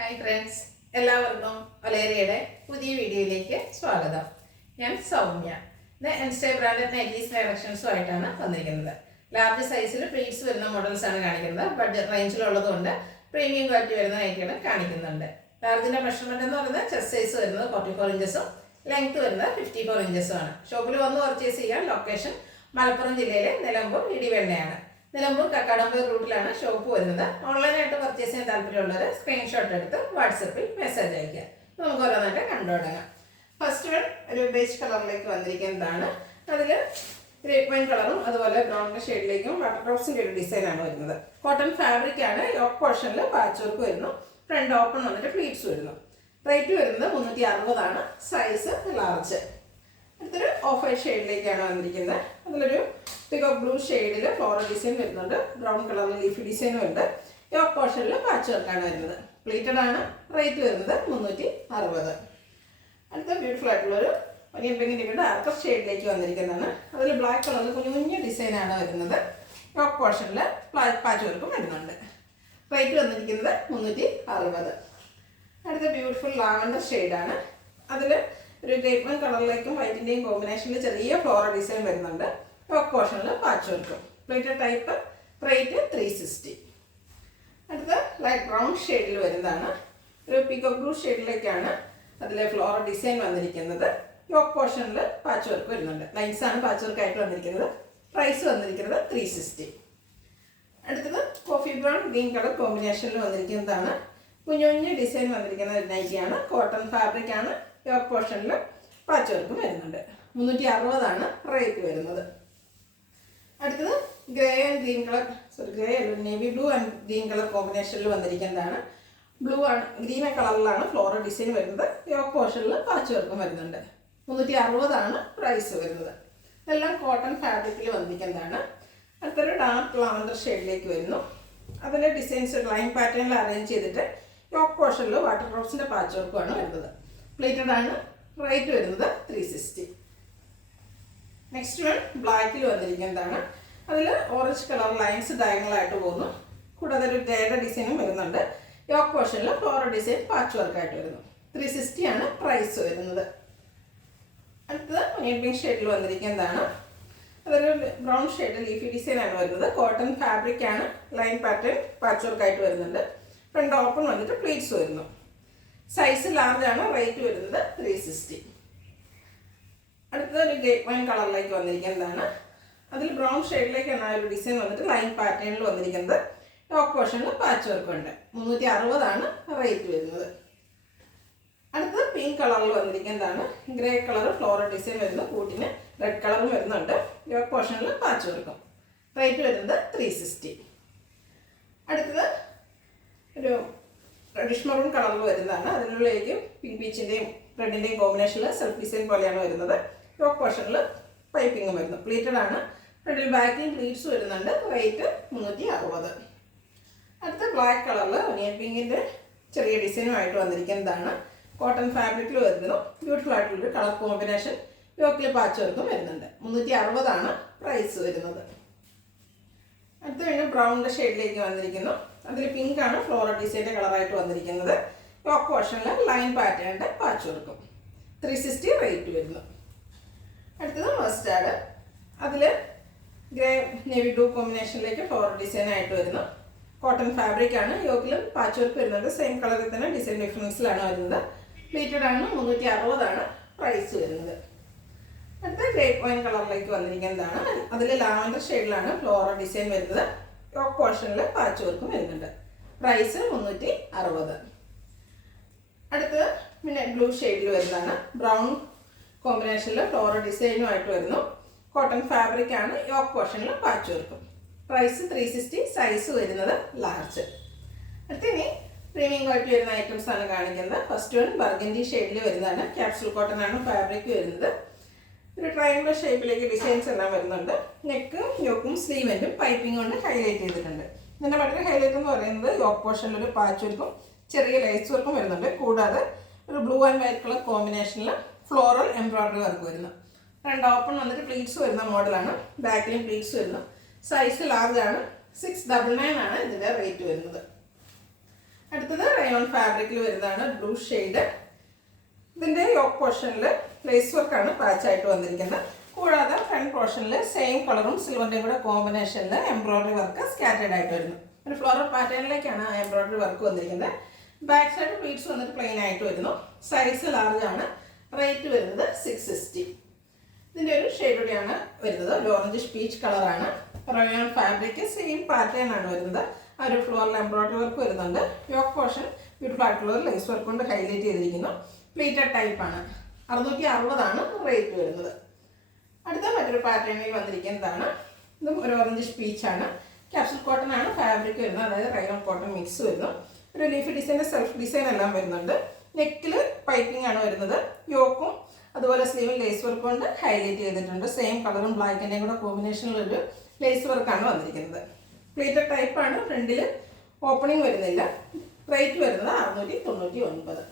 Hi friends, എല്ലാവർക്കും ഒലേറിയയുടെ പുതിയ വീഡിയോയിലേക്ക് സ്വാഗതം. ഞാൻ സൗമ്യ. ഇത് എൻസ്റ്റേ ബ്രാൻഡഡ് നൈറ്റീസ് കളക്ഷൻസുമായിട്ടാണ് വന്നിരിക്കുന്നത്. ലാർജ് സൈസിൽ പ്ലീറ്റ്സ് വരുന്ന മോഡൽസ് ആണ് കാണിക്കുന്നത്. ബഡ്ജറ്റ് റേഞ്ചിലുള്ളതുകൊണ്ട് പ്രീമിയം ക്വാളിറ്റി വരുന്ന നൈറ്റികൾ കാണിക്കുന്നുണ്ട്. ലാർജിൻ്റെ മെഷർമെൻറ്റ് എന്ന് പറയുന്നത് ചെസ്റ്റ് സൈസ് വരുന്നത് 44 ഇഞ്ചസും ലെങ്ത് വരുന്നത് 54 ഇഞ്ചസും ആണ്. ഷോപ്പിൽ വന്ന് പർച്ചേസ് ചെയ്യാൻ ലൊക്കേഷൻ മലപ്പുറം ജില്ലയിലെ നിലമ്പൂർ ഇടിവെണ്ണയാണ്. നിലമ്പൂർ കക്കാടംപൊയിൽ റൂട്ടിലാണ് ഷോപ്പ് വരുന്നത്. ഓൺലൈനായിട്ട് പർച്ചേസ് ചെയ്യാൻ താല്പര്യമുള്ളവർ സ്ക്രീൻഷോട്ട് എടുത്ത് വാട്സപ്പിൽ മെസ്സേജ് അയക്കുക. നമുക്ക് ഓരോന്നായിട്ട് കണ്ടു തുടങ്ങാം. ഫസ്റ്റ് വൺ ഒരു ബേജ് കളറിലേക്ക് വന്നിരിക്കുന്നതാണ്. അതിൽ ഗ്രേപ്പ് വൈൻ കളറും അതുപോലെ ബ്രൗൺ ഷെയ്ഡിലേക്കും വാട്ടർ ഡ്രോപ്സിൻ്റെ ഒരു ഡിസൈനാണ് വരുന്നത്. കോട്ടൺ ഫാബ്രിക് ആണ്. യോക്ക് പോർഷനിൽ പാച്ച് വർക്ക് വരുന്നു. ഫ്രണ്ട് ഓപ്പൺ വന്നിട്ട് പ്ലീറ്റ്സ് വരുന്നു. റേറ്റ് വരുന്നത് 360 ആണ്. Size large. അടുത്തൊരു ഓഫ് വൈറ്റ് ഷെയ്ഡിലേക്കാണ് വന്നിരിക്കുന്നത്. അതിലൊരു പികോക്ക് ബ്ലൂ ഷെയ്ഡിൽ ഫ്ലോറൽ ഡിസൈൻ വരുന്നുണ്ട്. ബ്രൗൺ കളറിൽ ലീഫി ഡിസൈനും ഉണ്ട്. യോക്ക് പോർഷനിൽ പാച്ച് വർക്കാണ് വരുന്നത്. പ്ലീറ്റഡ് ആണ്. റേറ്റ് വരുന്നത് 360. അടുത്ത ബ്യൂട്ടിഫുൾ ആയിട്ടുള്ളൊരു ഒനിയൻ പിങ്കിൻ്റെ ഇവിടെ ഡാർക്കർ ഷെയ്ഡിലേക്ക് വന്നിരിക്കുന്നതാണ്. അതിൽ ബ്ലാക്ക് കളറിൽ കുഞ്ഞു ഡിസൈനാണ് വരുന്നത്. യോക്ക് പോർഷനിൽ പാച്ച് വർക്കും വരുന്നുണ്ട്. റേറ്റ് വന്നിരിക്കുന്നത് 360. അടുത്ത ബ്യൂട്ടിഫുൾ ലാവൻഡർ ഷെയ്ഡാണ്. അതിൽ ഒരു ഗ്രേപ്പ് വൈൻ കളറിലേക്കും വൈറ്റിൻ്റെയും കോമ്പിനേഷനിൽ ചെറിയ ഫ്ലോറൽ ഡിസൈൻ വരുന്നുണ്ട്. യോക്ക് പോർഷനിൽ പാച്ച് വർക്കും. Plated type. റേറ്റ് 360. അടുത്ത ലൈറ്റ് ബ്രൗൺ ഷെയ്ഡിൽ വരുന്നതാണ്. ഒരു പീകോക്ക് ബ്ലൂ ഷെയ്ഡിലേക്കാണ് അതിലെ ഫ്ലോറൽ ഡിസൈൻ വന്നിരിക്കുന്നത്. യോക്ക് പോർഷനിൽ പാച്ച് വർക്ക് വരുന്നുണ്ട്. ലൈൻസ് ആണ് പാച്ച് വർക്ക് ആയിട്ട് വന്നിരിക്കുന്നത്. പ്രൈസ് വന്നിരിക്കുന്നത് 360. അടുത്തത് കോഫി ബ്രൗൺ ഗ്രീൻ കളർ കോമ്പിനേഷനിൽ വന്നിരിക്കുന്നതാണ്. കുഞ്ഞു ഡിസൈൻ വന്നിരിക്കുന്ന ഒരു നൈറ്റിയാണ്. കോട്ടൺ ഫാബ്രിക് ആണ്. യോക്ക് പോർഷനിൽ പാച്ച് വർക്കും വരുന്നുണ്ട്. 360 ആണ് റേറ്റ് വരുന്നത്. അടുത്തത് grey and green colour grey അല്ല navy blue and green colour കോമ്പിനേഷനിൽ വന്നിരിക്കുന്നതാണ്. ബ്ലൂ ആണ് ഗ്രീൻ കളറിലാണ് ഫ്ലോറൽ ഡിസൈൻ വരുന്നത്. യോക്ക് പോർഷനിൽ പാച്ച് വർക്കും വരുന്നുണ്ട്. 360 ആണ് പ്രൈസ് വരുന്നത്. ഇതെല്ലാം കോട്ടൺ ഫാബ്രിക്കിൽ വന്നിരിക്കുന്നതാണ്. അടുത്തൊരു ഡാർക്ക് ലാവൻഡർ ഷെയ്ഡിലേക്ക് വരുന്നു. അതിൻ്റെ ഡിസൈൻസ് ലൈൻ പാറ്റേണിൽ അറേഞ്ച് ചെയ്തിട്ട് യോക്ക് പോർഷനിൽ വാട്ടർ ഡ്രോപ്സിൻ്റെ പാച്ച് വർക്കുമാണ് വരുന്നത്. പ്ലേറ്റഡ് ആണ്. റേറ്റ് വരുന്നത് 360. നെക്സ്റ്റ് വൺ ബ്ലാക്കിൽ വന്നിരിക്കുന്നതാണ്. അതിൽ ഓറഞ്ച് കളർ ലൈൻസ് ഡയഗണലായിട്ട് പോകുന്നു. കൂടാതെ ഒരു ഗ്രേഡ ഡിസൈനും വരുന്നുണ്ട്. യോക്ക് പോർഷനിൽ ഫ്ലോറൽ ഡിസൈൻ പാച്ച് വർക്കായിട്ട് വരുന്നു. 360 ആണ് പ്രൈസ് വരുന്നത്. അടുത്തത് ഒനിയൻ പിങ്ക് ഷെയ്ഡിൽ വന്നിരിക്കുന്നതാണ്. അതൊരു ബ്രൗൺ ഷെയ്ഡ് ലീഫി ഡിസൈനാണ് വരുന്നത്. കോട്ടൺ ഫാബ്രിക് ആണ്. ലൈൻ പാറ്റേൺ പാച്ച് വർക്കായിട്ട് വരുന്നുണ്ട്. ഫ്രണ്ട് ഓപ്പൺ വന്നിട്ട് പ്ലീറ്റ്സ് വരുന്നു. സൈസ് ലാർജ് ആണ്. റേറ്റ് വരുന്നത് 360. അടുത്തത് ഒരു ഗ്രേപ്പ് വൈൻ കളറിലേക്ക് വന്നിരിക്കുന്നതാണ്. അതിൽ ബ്രൗൺ ഷെയ്ഡിലേക്കാണ് ആ ഒരു ഡിസൈൻ വന്നിട്ട് ലൈൻ പാറ്റേണിൽ വന്നിരിക്കുന്നത്. യോക്ക് പോർഷനിൽ പാച്ച് വർക്ക് ഉണ്ട്. 360 ആണ് റേറ്റ് വരുന്നത്. അടുത്തത് പിങ്ക് കളറിൽ വന്നിരിക്കുന്നതാണ്. ഗ്രേ കളർ ഫ്ലോറൽ ഡിസൈൻ വരുന്നു. കൂട്ടിന് റെഡ് കളറും വരുന്നുണ്ട്. യോക്ക് പോർഷനിൽ പാച്ച് വർക്കും. റേറ്റ് വരുന്നത് 360. അടുത്തത് ഒരു റെഡിഷ് മെറൂൺ കളറിൽ വരുന്നതാണ്. അതിനുള്ളിലേക്ക് പിങ്ക് പീച്ചിൻ്റെയും റെഡിൻ്റെയും കോമ്പിനേഷനിൽ സെൽഫ് ഡിസൈൻ പോലെയാണ് വരുന്നത്. യോക്ക് പോർഷനിൽ പൈപ്പിങ്ങും വരുന്നു. പ്ലീറ്റഡ് ആണ്. ഫ്രണ്ടിൽ ബാക്കിൽ പ്ലീറ്റ്സ് വരുന്നുണ്ട്. റേറ്റ് 360. അടുത്ത ബ്ലാക്ക് കളറിൽ ഒനിയൻ പിങ്കിൻ്റെ ചെറിയ ഡിസൈനുമായിട്ട് വന്നിരിക്കുന്നതാണ്. കോട്ടൺ ഫാബ്രിക്കിൽ വരുന്നു. ബ്യൂട്ടിഫുൾ ആയിട്ടുള്ളൊരു കളർ കോമ്പിനേഷൻ. യോക്കിൽ പാച്ച് വർക്കും വരുന്നുണ്ട്. 360 ആണ് പ്രൈസ് വരുന്നത്. അടുത്ത വീണ്ടും ബ്രൗണിൻ്റെ ഷെയ്ഡിലേക്ക് വന്നിരിക്കുന്നു. അതിൽ പിങ്ക് ആണ് ഫ്ലോറൽ ഡിസൈൻ്റെ കളറായിട്ട് വന്നിരിക്കുന്നത്. യോക്ക് പോർഷനിൽ ലൈൻ പാറ്റേണിൻ്റെ പാച്ച് വർക്കും. 360 റേറ്റ് വരുന്നു. അടുത്തത് മസ്റ്റാർഡ്. അതിൽ ഗ്രേ നേവി ബ്ലൂ കോമ്പിനേഷനിലേക്ക് ഫ്ലോറൽ ഡിസൈനായിട്ട് വരുന്നു. കോട്ടൺ ഫാബ്രിക് ആണ്. യോക്കിലും പാച്ച് വർക്ക് വരുന്നുണ്ട്. സെയിം കളറിൽ തന്നെ ഡിസൈൻ ഡിഫറൻസിലാണ് വരുന്നത്. പ്ലീറ്റഡ് ആണ്. 360 ആണ് പ്രൈസ് വരുന്നത്. അടുത്ത ഗ്രേപ്പ് വൈൻ കളറിലേക്ക് വന്നിരിക്കുന്നതാണ്. അതിൽ ലാവൻഡർ ഷെയ്ഡിലാണ് ഫ്ലോറൽ ഡിസൈൻ വരുന്നത്. യോക്ക് പോർഷനിൽ പാച്ച് വർക്കും വരുന്നുണ്ട്. പ്രൈസ് 360. അടുത്തത് പിന്നെ ബ്ലൂ ഷെയ്ഡിൽ വരുന്നതാണ്. ബ്രൗൺ കോമ്പിനേഷനിൽ ഫ്ലോറൽ ഡിസൈനുമായിട്ട് വരുന്നു. കോട്ടൺ ഫാബ്രിക് ആണ്. യോക്ക് പോർഷനിൽ പാച്ച് വർക്കും. പ്രൈസ് 360. സൈസ് വരുന്നത് ലാർജ്. അടുത്ത ഇനി പ്രീമിയം ക്വാളിറ്റി വരുന്ന ഐറ്റംസ് ആണ് കാണിക്കുന്നത്. ഫസ്റ്റ് വൺ ബർഗൻഡി ഷെയ്ഡിൽ വരുന്നതാണ്. ക്യാപ്സൂൾ കോട്ടൺ ആണ് ഫാബ്രിക് വരുന്നത്. ഒരു ട്രയാങ്കിൾ ഷേപ്പിലേക്ക് ഡിസൈൻസ് എല്ലാം വരുന്നുണ്ട്. നെക്ക് യോക്കും സ്ലീവെൻറ്റും പൈപ്പിംഗ് കൊണ്ട് ഹൈലൈറ്റ് ചെയ്തിട്ടുണ്ട്. ഇതിൻ്റെ മറ്റൊരു ഹൈലൈറ്റ് എന്ന് പറയുന്നത് യോക്ക് പോർഷനിൽ ഒരു പാച്ച് വർക്കും ചെറിയ ലേസ് വർക്കും വരുന്നുണ്ട്. കൂടാതെ ഒരു ബ്ലൂ ആൻഡ് വൈറ്റ് കളർ കോമ്പിനേഷനിൽ ഫ്ലോറൽ എംബ്രോയ്ഡറി വർക്ക് വരുന്നു. രണ്ട് ഓപ്പൺ വന്നിട്ട് പ്ലീറ്റ്സ് വരുന്ന മോഡലാണ്. ബാക്കിലും പ്ലീറ്റ്സ് വരുന്നു. സൈസ് ലാർജ് ആണ്. 699 ആണ് ഇതിൻ്റെ റേറ്റ് വരുന്നത്. അടുത്തത് റയോൺ ഫാബ്രിക്കിൽ വരുന്നതാണ് ബ്ലൂ ഷെയ്ഡ്. ഇതിൻ്റെ യോക്ക് പോർഷനിൽ ലേസ് വർക്കാണ് പാച്ചായിട്ട് വന്നിരിക്കുന്നത്. കൂടാതെ ഫ്രണ്ട് പോർഷനിൽ സെയിം കളറും സിൽവറിൻ്റെയും കൂടെ കോമ്പിനേഷനിൽ എംബ്രോയ്ഡറി വർക്ക് സ്കാറ്റേഡ് ആയിട്ട് വരുന്നു. ഒരു ഫ്ലോറൽ പാറ്റേണിലേക്കാണ് ആ എംബ്രോയ്ഡറി വർക്ക് വന്നിരിക്കുന്നത്. ബാക്ക് സൈഡ് പ്ലീറ്റ്സ് വന്നിട്ട് പ്ലെയിൻ ആയിട്ട് വരുന്നു. സൈസ് ലാർജ് ആണ്. റേറ്റ് വരുന്നത് 660. ഇതിൻ്റെ ഒരു ഷെയ്ഡോടെയാണ് വരുന്നത്. ഒരു ഓറഞ്ച് പീച്ച് കളറാണ്. റയോൺ ഫാബ്രിക് സെയിം പാറ്റേൺ ആണ് വരുന്നത്. ആ ഒരു ഫ്ലോറിൽ എംബ്രോയ്ഡറി വർക്ക് വരുന്നുണ്ട്. യോക്ക് പോർഷൻ ബ്യൂട്ടിഫുൾ ആയിട്ടുള്ള ലേസ് വർക്ക് കൊണ്ട് ഹൈലൈറ്റ് ചെയ്തിരിക്കുന്നു. പ്ലീറ്റഡ് ടൈപ്പാണ്. 660 റേറ്റ് വരുന്നത്. അടുത്ത മറ്റൊരു പാറ്റേണിൽ വന്നിരിക്കുന്നതാണ്. ഇതും ഒരു ഓറഞ്ച് പീച്ചാണ്. ക്യാപ്സൂൾ കോട്ടൺ ആണ് ഫാബ്രിക് വരുന്നത്. അതായത് റയോൺ കോട്ടൺ മിക്സ് വരുന്നു. ഒരു ലീഫ് ഡിസൈൻ, സെൽഫ് ഡിസൈൻ എല്ലാം വരുന്നുണ്ട്. നെക്കിൽ പൈപ്പിംഗ് ആണ് വരുന്നത്. യോക്കും അതുപോലെ സ്ലീവും ലേസ് വർക്ക് കൊണ്ട് ഹൈലൈറ്റ് ചെയ്തിട്ടുണ്ട്. സെയിം കളറും ബ്ലാക്കിൻ്റെയും കൂടെ കോമ്പിനേഷനിലൊരു ലേസ് വർക്കാണ് വന്നിരിക്കുന്നത്. പ്ലീറ്റഡ് ടൈപ്പാണ്. ഫ്രണ്ടിൽ ഓപ്പണിംഗ് വരുന്നില്ല. റേറ്റ് വരുന്നത് 699.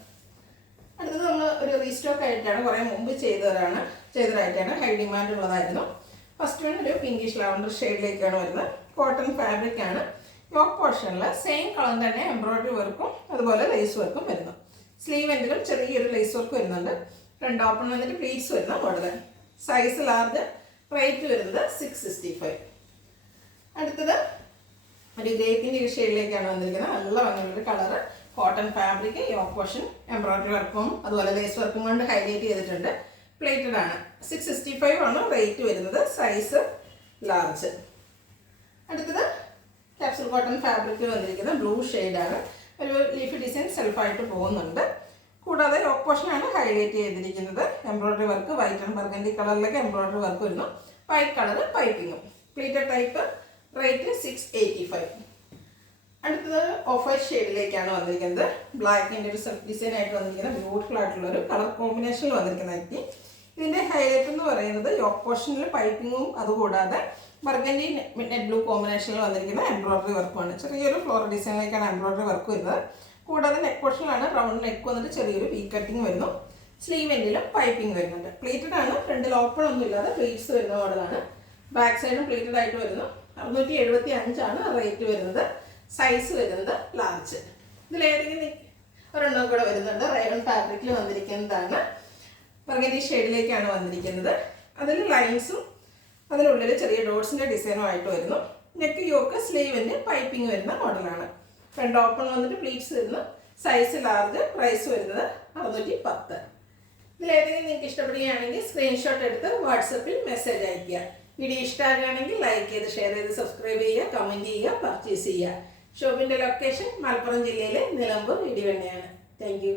അടുത്തത് നമ്മൾ ഒരു റീസ്റ്റോക്ക് ആയിട്ടാണ്, കുറേ മുമ്പ് ചെയ്തതായിട്ടാണ്. ഹൈ ഡിമാൻഡ് ഉള്ളതായിരുന്നു. ഫസ്റ്റ് വൺ ഒരു പിങ്കിഷ് ലാവണ്ടർ ഷെയ്ഡിലേക്കാണ് വരുന്നത്. കോട്ടൺ ഫാബ്രിക് ആണ്. യോക്ക് പോർഷനിൽ സെയിം കളർ തന്നെ എംബ്രോയ്ഡറി വർക്കും അതുപോലെ ലേസ് വർക്കും വരുന്നു. സ്ലീവ് എൻഡിലും ചെറിയൊരു ലേസ് വർക്ക് വരുന്നുണ്ട്. ഫ്രണ്ട് ഓപ്പൺ വന്നിട്ട് പ്ലീറ്റ്സ് വരുന്ന മോഡൽ. Size large. റേറ്റ് വരുന്നത് 665. അടുത്തത് ഒരു ഗ്രേപ്പിൻ്റെ ഷെയ്ഡിലേക്കാണ് വന്നിരിക്കുന്നത്. നല്ല ഭംഗിയുള്ളൊരു colour. Cotton fabric, yoke portion embroidery വർക്കും അതുപോലെ ലേസ് വർക്കും കൊണ്ട് ഹൈലൈറ്റ് ചെയ്തിട്ടുണ്ട്. പ്ലേറ്റഡ് ആണ്. 665 റേറ്റ് വരുന്നത്. Size large. അടുത്തത് ക്യാപ്സൂൾ കോട്ടൺ ഫാബ്രിക്കിൽ വന്നിരിക്കുന്ന ബ്ലൂ ഷെയ്ഡാണ്. ഒരു ലീഫ് ഡിസൈൻ സെൽഫായിട്ട് പോകുന്നുണ്ട്. കൂടാതെ യോക്ക് പോർഷനാണ് ഹൈലൈറ്റ് ചെയ്തിരിക്കുന്നത്. Embroidery work white and burgundy കളറിലൊക്കെ എംബ്രോയ്ഡറി വർക്ക് വരുന്നു. വൈറ്റ് കളർ പൈപ്പിങ്ങും. Pleated type. റേറ്റ് 685. അടുത്തത് ഓഫ് വൈറ്റ് ഷെയ്ഡിലേക്കാണ് വന്നിരിക്കുന്നത്. ബ്ലാക്കിൻ്റെ ഒരു സെൽഫ് ഡിസൈൻ ആയിട്ട് വന്നിരിക്കുന്ന ബ്യൂട്ടിഫുൾ ആയിട്ടുള്ള ഒരു കളർ കോമ്പിനേഷനിൽ വന്നിരിക്കുന്നതായിരിക്കും. ഇതിൻ്റെ ഹൈലൈറ്റ് എന്ന് പറയുന്നത് യോക്ക് പോർഷനിൽ പൈപ്പിങ്ങും അതുകൂടാതെ ബർഗൻഡി നെറ്റ് ബ്ലൂ കോമ്പിനേഷനിൽ വന്നിരിക്കുന്ന എംബ്രോയ്ഡറി വർക്കുമാണ്. ചെറിയൊരു ഫ്ലോറൽ ഡിസൈനിലേക്കാണ് എംബ്രോയ്ഡറി വർക്ക് വരുന്നത്. കൂടാതെ നെക്ക് പോർഷനിലാണ് റൗണ്ട് നെക്ക് വന്നിട്ട് ചെറിയൊരു വി കട്ടിങ് വരുന്നു. സ്ലീവ് എൻഡിലും പൈപ്പിംഗ് വരുന്നുണ്ട്. പ്ലീറ്റഡ് ആണ്. ഫ്രണ്ടിൽ ഓപ്പൺ ഒന്നും ഇല്ലാതെ പ്ലീറ്റ്സ് വരുന്ന മോഡലാണ്. ബാക്ക് സൈഡും പ്ലീറ്റഡ് ആയിട്ട് വരുന്നു. 675 റേറ്റ് വരുന്നത്. സൈസ് വരുന്നത് ലാർജ്. ഇതിലേതെങ്കിലും ഒരെണ്ണം കൂടെ വരുന്നുണ്ട്. റയോൺ ഫാബ്രിക്കിൽ വന്നിരിക്കുന്നതാണ്. ബർഗൻഡി ഷെയ്ഡിലേക്കാണ് വന്നിരിക്കുന്നത്. അതിൽ ലൈൻസും അതിനുള്ളിൽ ചെറിയ ഡോട്ട്സിൻ്റെ ഡിസൈനും ആയിട്ട് വരുന്നു. നെക്ക് യോക്ക് സ്ലീവിന് പൈപ്പിംഗ് വരുന്ന മോഡലാണ്. ഫ്രണ്ട് ഓപ്പൺ വന്നിട്ട് പ്ലീറ്റ്സ് വരുന്നു. Size large. പ്രൈസ് വരുന്നത് 610. ഇതിലേതെങ്കിലും നിങ്ങൾക്ക് ഇഷ്ടപ്പെടുകയാണെങ്കിൽ സ്ക്രീൻഷോട്ട് എടുത്ത് വാട്സപ്പിൽ മെസ്സേജ് അയയ്ക്കുക. വീഡിയോ ഇഷ്ടമാകുകയാണെങ്കിൽ ലൈക്ക് ചെയ്ത്, ഷെയർ ചെയ്ത്, സബ്സ്ക്രൈബ് ചെയ്യുക, കമൻറ്റ് ചെയ്യുക, പർച്ചേസ് ചെയ്യുക. ഷോപ്പിൻ്റെ ലൊക്കേഷൻ മലപ്പുറം ജില്ലയിലെ നിലമ്പൂർ ഇടിവണ്ണയാണ്. Thank you.